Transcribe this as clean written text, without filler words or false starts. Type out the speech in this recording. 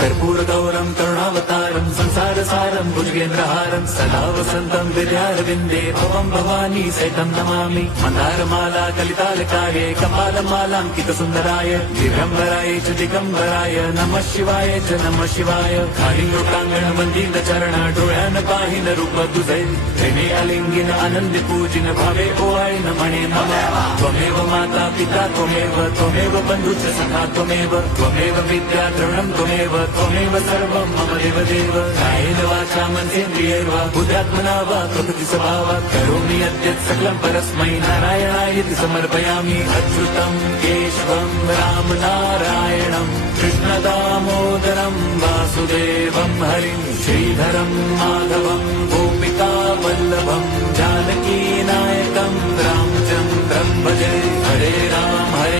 कर्पूरगौरं करुणावतारं संसारसारं भुजगेन्द्रहारं सदा वसन्तं विद्यारविन्दे भवं भवानी सहितं नमामि। मन्दारमाला कलितालकाये कपालमालाङ्कितसुन्दराय दिगम्बराय च दिगम्बराय नमः शिवाय च नमः शिवाय। कालिङ्गोटाङ्गणमन्दिरचरण डोळ्यान पाहिन रूप तुझे प्रेमे अलिंगिन आनंदी पूजिन भावे ओवाळी नमणे नमः। त्वमेव माता पिता त्वमेव बन्धुश्च सखा त्वमेव विद्या द्रवणं त्वमेव सर्वं मम देवदेव। कायेन वाचा मनसेन्द्रियैर्वा बुद्ध्यात्मना वा प्रकृति स्वभावात् करोमि यद्यत् सकलं परस्मै नारायणायति समर्पयामि। अच्युतं केशवं राम नारायणं कृष्णदामोदरं वासुदेवं हरिं श्रीधरं माधवं गोपिका वल्लभं जानकी नायकं रामचन्द्रं भजे। हरे राम